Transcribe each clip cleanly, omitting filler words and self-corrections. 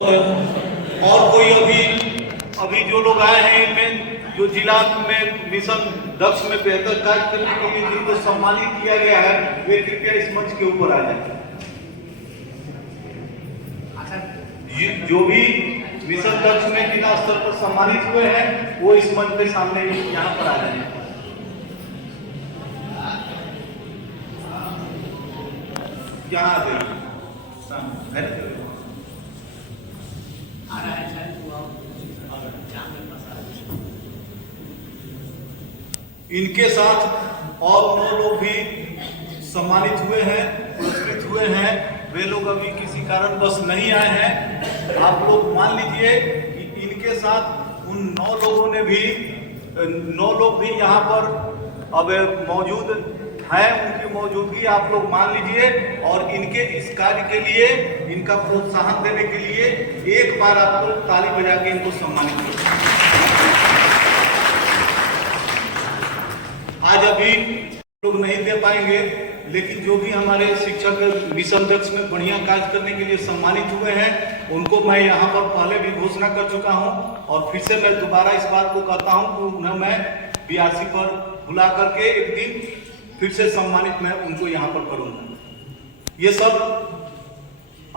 और कोई अभी जो लोग आए हैं इनमें जो जिला में मिशन दक्ष में बेहतर कार्य करने के लिए जिनको सम्मानित किया गया है वे कृपया इस मंच के ऊपर आ जाए। जो भी मिशन दक्ष में जिला स्तर पर सम्मानित हुए हैं वो इस मंच के सामने यहाँ पर आ जाए। यहाँ आ जाइए। इनके साथ और 9 लोग भी सम्मानित हुए हैं, पुरस्कृत हुए हैं। वे लोग अभी किसी कारणवश नहीं आए हैं। आप लोग मान लीजिए कि इनके साथ उन 9 लोगों ने भी 9 लोग भी यहाँ पर अब मौजूद हैं। उनकी मौजूदगी आप लोग मान लीजिए और इनके इस कार्य के लिए इनका प्रोत्साहन देने के लिए एक बार आप लोग ताली बजा के इनको सम्मानित करें। आज अभी लोग नहीं दे पाएंगे, लेकिन जो भी हमारे शिक्षक मिशन दक्ष में बढ़िया कार्य करने के लिए सम्मानित हुए हैं उनको मैं यहाँ पर पहले भी घोषणा कर चुका हूँ और फिर से मैं दोबारा इस बात को कहता हूँ कि उन्हें मैं BRC पर बुला करके एक दिन फिर से सम्मानित मैं उनको यहाँ पर करूँगा। ये सब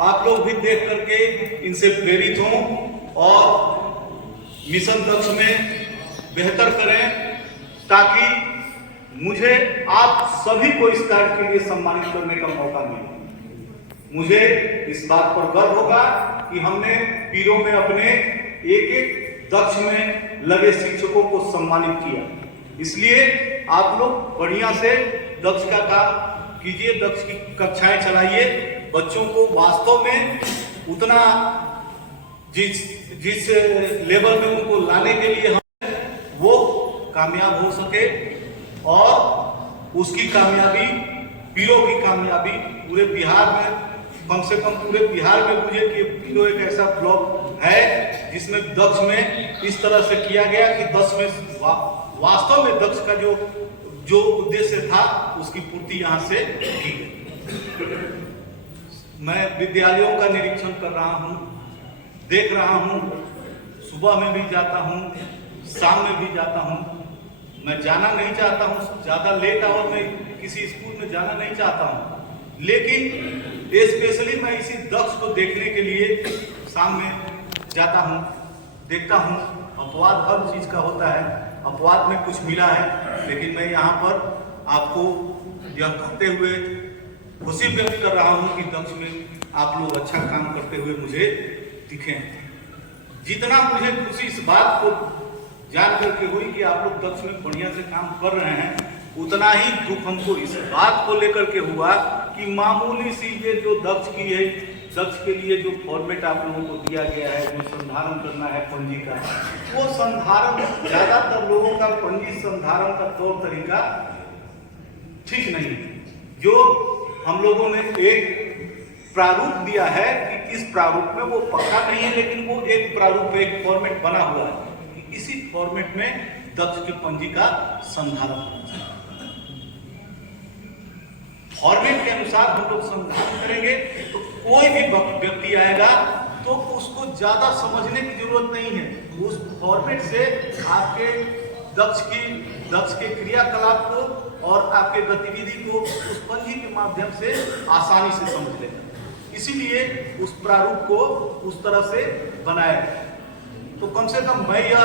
आप लोग भी देख करके इनसे प्रेरित हों और मिशन दक्ष में बेहतर करें ताकि मुझे आप सभी को इस कार्य के लिए सम्मानित करने का मौका मिले। मुझे इस बात पर गर्व होगा कि हमने पीरों में अपने एक दक्ष में लगे शिक्षकों को सम्मानित किया। इसलिए आप लोग बढ़िया से दक्ष का काम कीजिए, दक्ष की कक्षाएं चलाइए। बच्चों को वास्तव में उतना जिस लेवल में उनको लाने के लिए हम वो कामयाब हो सके और उसकी कामयाबी, पीरो की कामयाबी पूरे बिहार में, कम से कम पूरे बिहार में मुझे कि पीरो एक ऐसा ब्लॉक है जिसमें दक्ष में इस तरह से किया गया कि 10 में वास्तव में दक्ष का जो उद्देश्य था उसकी पूर्ति यहाँ से की गई। मैं विद्यालयों का निरीक्षण कर रहा हूँ, देख रहा हूँ, सुबह में भी जाता हूँ, शाम में भी जाता हूँ। मैं जाना नहीं चाहता हूँ, ज़्यादा लेट आवर में किसी स्कूल में जाना नहीं चाहता हूँ, लेकिन स्पेशली मैं इसी दक्ष को देखने के लिए शाम में जाता हूँ, देखता हूँ। अपवाद हर चीज़ का होता है, अपवाद में कुछ मिला है, लेकिन मैं यहाँ पर आपको यह कहते हुए खुशी व्यक्त कर रहा हूँ कि दक्ष में आप लोग अच्छा काम करते हुए मुझे दिखे। जितना मुझे खुशी इस बात को जान करके हुई कि आप लोग दक्ष में बढ़िया से काम कर रहे हैं, उतना ही दुख हमको इस बात को लेकर के हुआ कि मामूली सी ये जो दक्ष की है, दक्ष के लिए जो फॉर्मेट आप लोगों को दिया गया है, जो संधारण करना है पंजी का, वो संधारण ज्यादातर लोगों का पंजी संधारण का तौर तरीका ठीक नहीं है। जो हम लोगों ने एक प्रारूप दिया है कि इस प्रारूप में वो पक्का नहीं है, लेकिन वो एक प्रारूप, एक फॉर्मेट बना हुआ है कि इसी फॉर्मेट में दक्ष की पंजी का संधारण फॉर्मेट के अनुसार हम लोग संधारण करेंगे तो कोई भी व्यक्ति आएगा तो उसको ज्यादा समझने की जरूरत नहीं है। उस फॉर्मेट से आपके दक्ष के क्रियाकलाप को और आपके गतिविधि को उस पंजी के माध्यम से आसानी से समझ लेगा। इसीलिए उस प्रारूप को उस तरह से बनाया गया। तो कम से कम मैं यह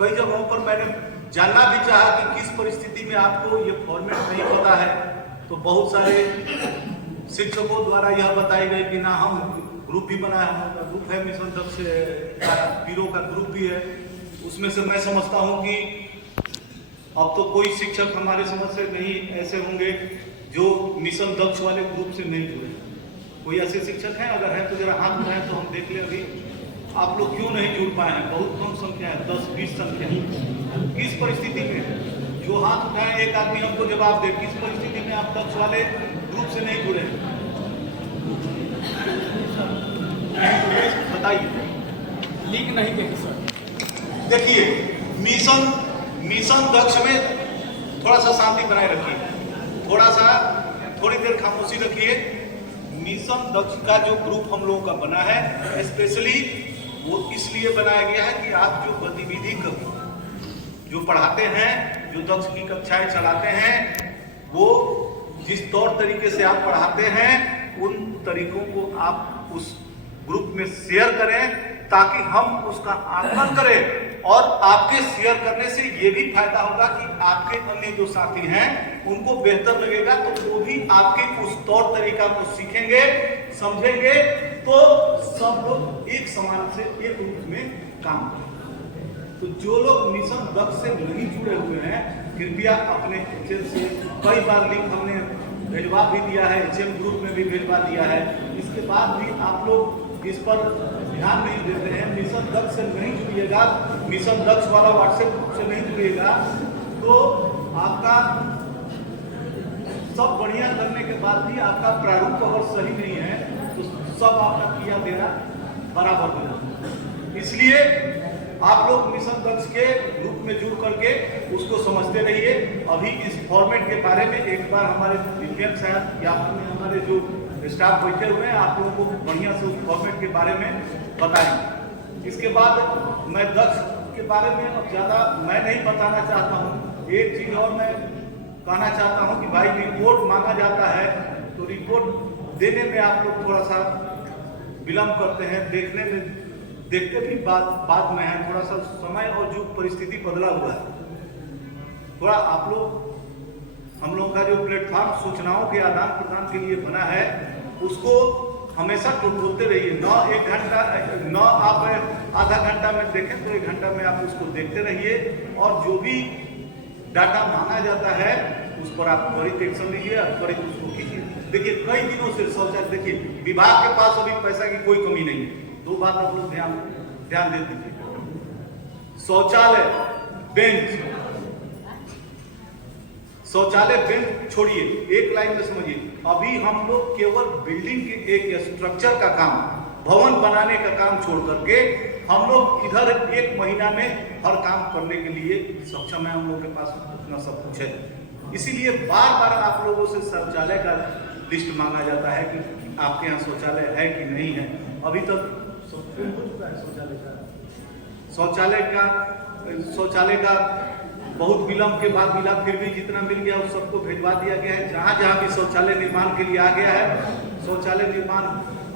कई जगहों पर मैंने जानना भी चाहा कि किस परिस्थिति में आपको ये फॉर्मेट नहीं पता है, तो बहुत सारे शिक्षकों द्वारा यह बताई गई कि ना हम ग्रुप भी बनाए, हमारा ग्रुप है मिशन दक्ष पीरो का ग्रुप भी है। उसमें से मैं समझता हूँ कि अब तो कोई शिक्षक हमारे समझ से नहीं ऐसे होंगे जो मिशन दक्ष वाले ग्रुप से नहीं जुड़े। कोई ऐसे शिक्षक हैं? अगर है तो जरा हाथ उठाएं तो हम देख लें अभी आप लोग क्यों नहीं जुड़ पाए हैं। बहुत कम संख्या है, 10-20 संख्या। किस परिस्थिति में? जो हाथ उठाए एक आदमी हमको जवाब दे, किस परिस्थिति में आप दक्ष वाले ग्रुप से नहीं जुड़े? बताइए। लिंक नहीं देखे सर। देखिए, मिशन दक्ष में थोड़ा सा शांति बनाए रखिए, थोड़ी देर खामोशी रखिए। मिशन दक्ष का जो ग्रुप हम लोगों का बना है, स्पेशली वो इसलिए बनाया गया है कि आप जो गतिविधि जो पढ़ाते हैं, जो दक्ष की कक्षाएं चलाते हैं, वो जिस तौर तरीके से आप पढ़ाते हैं उन तरीकों को आप उस ग्रुप में शेयर करें, ताकि हम उसका आकलन करें। और आपके शेयर करने से ये भी फायदा होगा कि आपके अन्य जो साथी हैं उनको बेहतर लगेगा, तो वो भी आपके उस तौर तरीका को सीखेंगे, समझेंगे, तो सब लोग एक समान से एक रूप में काम करेंगे। तो जो लोग मिशन दक्ष से नहीं जुड़े हुए हैं, कृपया अपने एचएम से, कई बार लिंक हमने भेजवा भी दिया है, एचएम ग्रुप में भी भेजवा दिया है, इसके बाद भी आप लोग इस पर ध्यान नहीं देते हैं, मिशन दक्ष से नहीं जुड़िएगा, मिशन दक्ष वाला व्हाट्सएप ग्रुप से नहीं जुड़िएगा, तो आपका सब बढ़िया करने के बाद भी आपका प्रारूप अगर सही नहीं है तो सब आपका किया देना बराबर हो जाता। इसलिए आप लोग मिशन दक्ष के ग्रुप में जुड़ करके उसको समझते रहिए। अभी इस फॉर्मेट के बारे में एक बार हमारे विज्ञान साहब या हमारे जो स्टाफ बैठे हुए हैं, आप लोगों को बढ़िया से उस फॉर्मेट के बारे में बताएंगे। इसके बाद मैं दक्ष के बारे में अब ज़्यादा मैं नहीं बताना चाहता हूँ। एक चीज़ और मैं कहना चाहता हूँ कि भाई रिपोर्ट मांगा जाता है तो रिपोर्ट देने में आप लोग थोड़ा सा विलम्ब करते हैं, देखने में देखते भी बाद में है, थोड़ा सा समय और जो परिस्थिति बदला हुआ है, थोड़ा आप लोग हम लोग का जो प्लेटफॉर्म सूचनाओं के आदान प्रदान के लिए बना है उसको हमेशा बोलते रहिए। न एक घंटा, न आप आधा घंटा में देखें तो 1 घंटा में आप उसको देखते रहिए, और जो भी डाटा मांगा जाता है उस पर आप त्वरित एक्शन लीजिए और त्वरित उसको कीजिए। देखिए कई दिनों से शौचालय, देखिए विभाग के पास अभी पैसा की कोई कमी नहीं है। 2 बात आप लोग ध्यान दे दीजिए। शौचालय बेंच छोड़िए, एक लाइन में समझिए, अभी हम लोग केवल बिल्डिंग के एक स्ट्रक्चर का काम, भवन बनाने का काम छोड़ करके हम लोग इधर 1 महीना में हर काम करने के लिए सक्षम है। हम लोग के पास उतना सब कुछ है। इसीलिए बार बार आप लोगों से शौचालय का लिस्ट मांगा जाता है कि आपके यहाँ शौचालय है कि नहीं है। अभी तक शौचालय का बहुत विलंब के बाद मिला, फिर भी जितना मिल गया उस सबको भिजवा दिया गया है। जहाँ जहाँ भी शौचालय निर्माण के लिए आ गया है, शौचालय निर्माण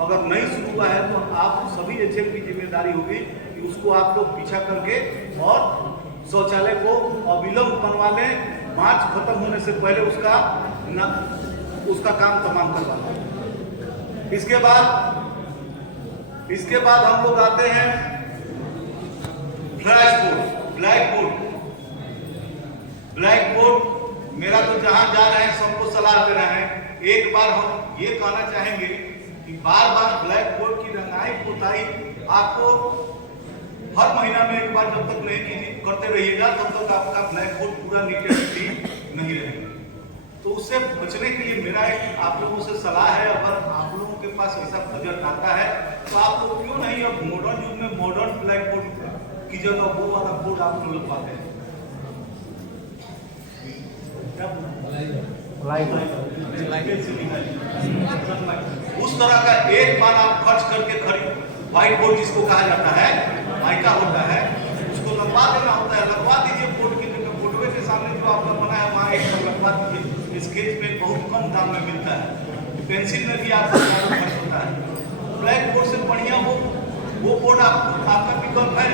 अगर नहीं शुरू हुआ है तो आप सभी एचएम की जिम्मेदारी होगी कि उसको आप लोग पीछा करके और शौचालय को अविलंब बनवा लें। मार्च खत्म होने से पहले उसका काम तमाम करवा लें। इसके बाद हम लोग आते हैं ब्लैक बोर्ड। मेरा तो जहां जा रहे हैं सबको सलाह दे रहे हैं, एक बार हम ये कहना चाहेंगे कि बार बार ब्लैक बोर्ड की रंगाई पुताई आपको हर महीना में एक बार जब तक नहीं करते रहिएगा तब तक आपका ब्लैक बोर्ड पूरा नीट एंड क्लीन नहीं रहेगा। तो उससे बचने के लिए मेरा एक आप लोगों से सलाह है, अगर आप लोगों के पास ऐसा बजट आता है तो आप लोग क्यों नहीं अब मॉडर्न युग में मॉडर्न ब्लैक बोर्ड की जगह वो वाला बोर्ड आप लोग लगवाते हैं। उस तरह का एक बार आप खर्च करके खरीद, व्हाइट बोर्ड जिसको कहा जाता है, माइका होता है, उसको लगवा देना होता है। लगवा दीजिए बोर्ड की जगह, फोटोवे के सामने जो आपका बना है वहाँ एक लगवा दीजिए। स्केच में बहुत कम दाम में मिलता है, पेंसिल में भी आपको खर्च होता है। ब्लैक बोर्ड से बढ़िया वो बोर्ड आपका विकल्प है।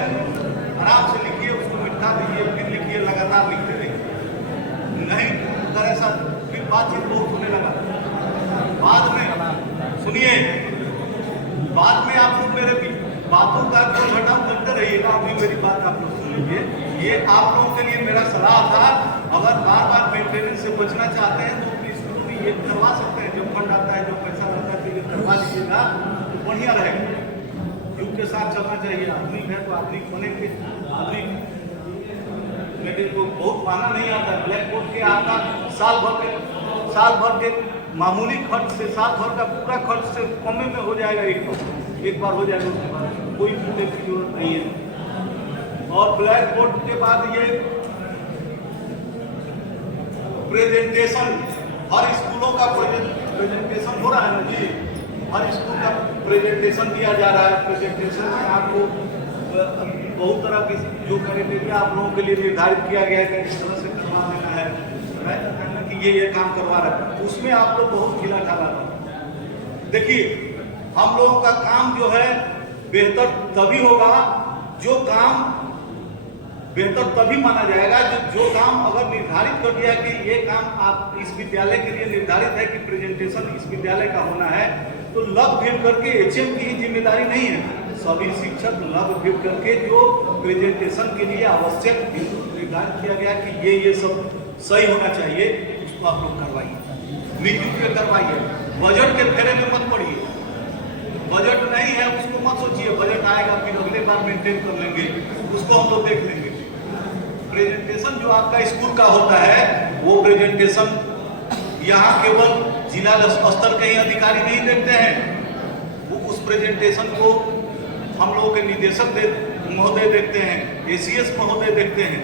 आराम से लिखिए, उसको मिटा दीजिए, फिर लिखिए, लगातार लिखते रहिए। नहीं अगर ऐसा फिर बातचीत बहुत होने लगा, बाद में सुनिए, बाद में आप लोग मेरे बातों का जो घटाव करते रहिएगा। अभी मेरी बात आप लोग सुन लीजिए, ये आप लोगों के लिए मेरा सलाह था। अगर बार बार मेंटेनेंस से बचना चाहते हैं तो स्कूल में ये करवा सकते हैं, जब फंड आता है, जो पैसा लगता है, तो ये करवा लीजिएगा तो बढ़िया रहेगा। युग के साथ चलना चाहिए। आधुनिक है तो आधुनिक बनेंगे, आधुनिक लेकिन को बहुत माना नहीं आता। ब्लैक बोर्ड के आपका साल भर के मामूली खर्च से, साल भर का पूरा खर्च से कम में हो जाएगा। एक बार हो जाएगा, उसके बाद कोई चिंता की जरूरत नहीं है। और ब्लैक बोर्ड के बाद ये प्रेजेंटेशन, हर स्कूलों का प्रेजेंटेशन हो रहा है ना जी, हर स्कूल का प्रेजेंटेशन दिया जा रहा है। प्रेजेंटेशन में आपको बहुत तरह की जो क्राइटेरिया आप लोगों के लिए निर्धारित किया गया है कि इस तरह से करवा देना है, मैं तो कहना कि ये काम करवा रहा है, उसमें आप लोग बहुत खिला ढाला रहे। देखिए, हम लोगों का काम जो है बेहतर तभी होगा, जो काम बेहतर तभी माना जाएगा जो काम अगर निर्धारित कर दिया कि ये काम आप इस विद्यालय के लिए निर्धारित है कि प्रेजेंटेशन इस विद्यालय का होना है, तो लग भीड़ करके एचएम की ही जिम्मेदारी नहीं है। सभी शिक्षक लग भीड़ करके जो प्रेजेंटेशन के लिए आवश्यक बिंदु निर्धारित किया गया कि ये सब सही होना चाहिए, उसको आप लोग करवाइए, मीटिंग पे करवाइए। बजट के फेरे में मत पड़िए, बजट नहीं है उसको मत सोचिए, बजट आएगा फिर अगले बार मेंटेन कर लेंगे, उसको हम लोग देख लेंगे। प्रेजेंटेशन जो आपका स्कूल का होता है वो प्रेजेंटेशन यहाँ केवल जिला स्तर के ही अधिकारी नहीं देखते हैं, वो उस प्रेजेंटेशन को हम लोगों के निदेशक महोदय देखते हैं, एसीएस महोदय देखते हैं।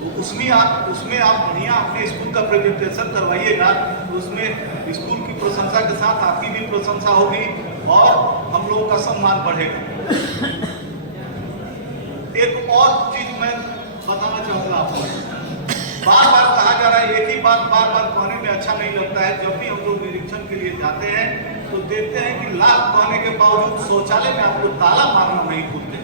तो उसमें आप बढ़िया अपने स्कूल का प्रेजेंटेशन करवाइएगा, तो उसमें स्कूल की प्रशंसा के साथ आपकी भी प्रशंसा होगी और हम लोगों का सम्मान बढ़ेगा। एक और चीज मैं बताना चाहूंगा आपको, बार बार कहा जा रहा है, एक ही बात बार बार कहने में अच्छा नहीं लगता है। जब भी हम लोग निरीक्षण के लिए जाते हैं तो देखते हैं कि लाख कहने के बावजूद शौचालय में आप लोग ताला मारना नहीं भूलते।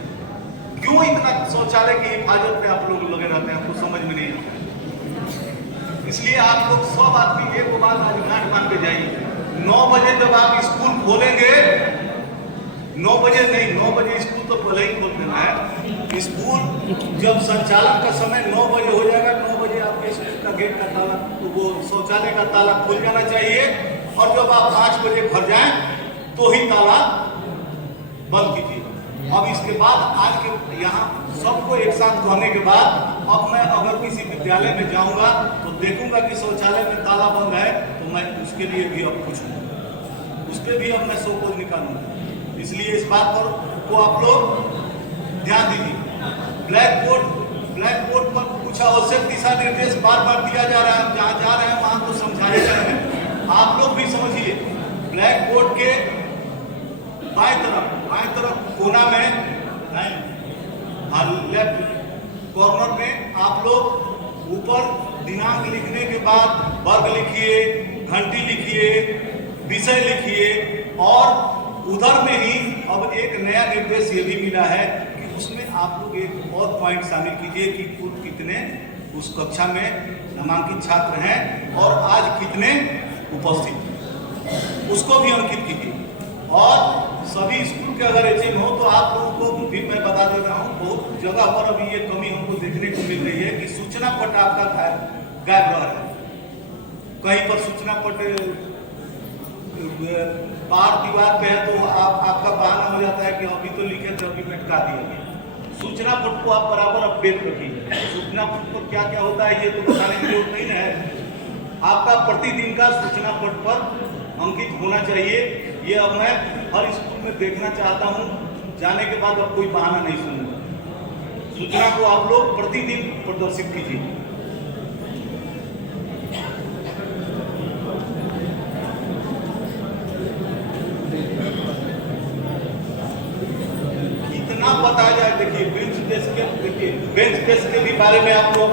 क्यों इतना शौचालय की हिफाजत पे आप लोग लगे रहते हैं, आपको समझ में नहीं आता। इसलिए आप लोग सब आदमी एक बात आज गांठ मान के जाइए, 9 बजे जब आप स्कूल खोलेंगे, 9 बजे नहीं, 9 बजे स्कूल तो पहले ही खोल देना है। स्कूल जब संचालन का समय 9 बजे हो जाएगा, 9 बजे आपके स्कूल का गेट का ताला, तो वो शौचालय का ताला खुल जाना चाहिए, और जब आप 5 बजे भर जाएं तो ही ताला बंद कीजिए। अब इसके बाद आज के यहाँ सबको एक साथ कहने के बाद, अब मैं अगर किसी विद्यालय में जाऊंगा तो देखूंगा कि शौचालय में ताला बंद है, तो मैं उसके लिए भी अब पूछूंगा, उस पर भी अब मैं शोकोज निकालूंगा। इसलिए इस बात पर को आप लोग ध्यान दीजिए। ब्लैक बोर्ड पर कुछ आवश्यक दिशा निर्देश बार बार दिया जा रहा है, जहाँ जा रहे हैं वहां तो समझाए जा रहे हैं, आप लोग भी समझिए। ब्लैक बोर्ड के बाएं तरफ कोना में, लेफ्ट कॉर्नर में आप लोग ऊपर दिनांक लिखने के बाद वर्ग लिखिए, घंटी लिखिए, विषय लिखिए, और उधर में ही अब एक नया निर्देश ये भी मिला है कि उसमें आप लोग एक और पॉइंट शामिल कीजिए कि कुल कितने उस कक्षा में नामांकित छात्र हैं और आज कितने उपस्थित हैं, उसको भी अंकित कीजिए। और सभी स्कूल के अगर एचएम हो तो आप लोगों को भी मैं बता दे रहा हूँ, बहुत जगह पर अभी ये कमी हमको देखने को मिल रही है कि सूचना पट आपका गायब रह रहा है। कहीं पर सूचना पट बाहर दीवार पे है तो आपका बहाना हो जाता है कि अभी तो लिखे थे, अभी लटका दिया गया। सूचना पट को आप बराबर अपडेट रखिए। सूचना पट पर क्या क्या होता है ये तो बताने की जरूरत नहीं है, आपका प्रतिदिन का सूचना पट पर अंकित होना चाहिए। ये अब मैं हर स्कूल में देखना चाहता हूँ, जाने के बाद अब कोई बहाना नहीं सुनूंगा। सूचना को आप लोग प्रतिदिन प्रदर्शित कीजिए। कितना बताया जाए, देखिए बेंच डेस्क के भी बारे में आप लोग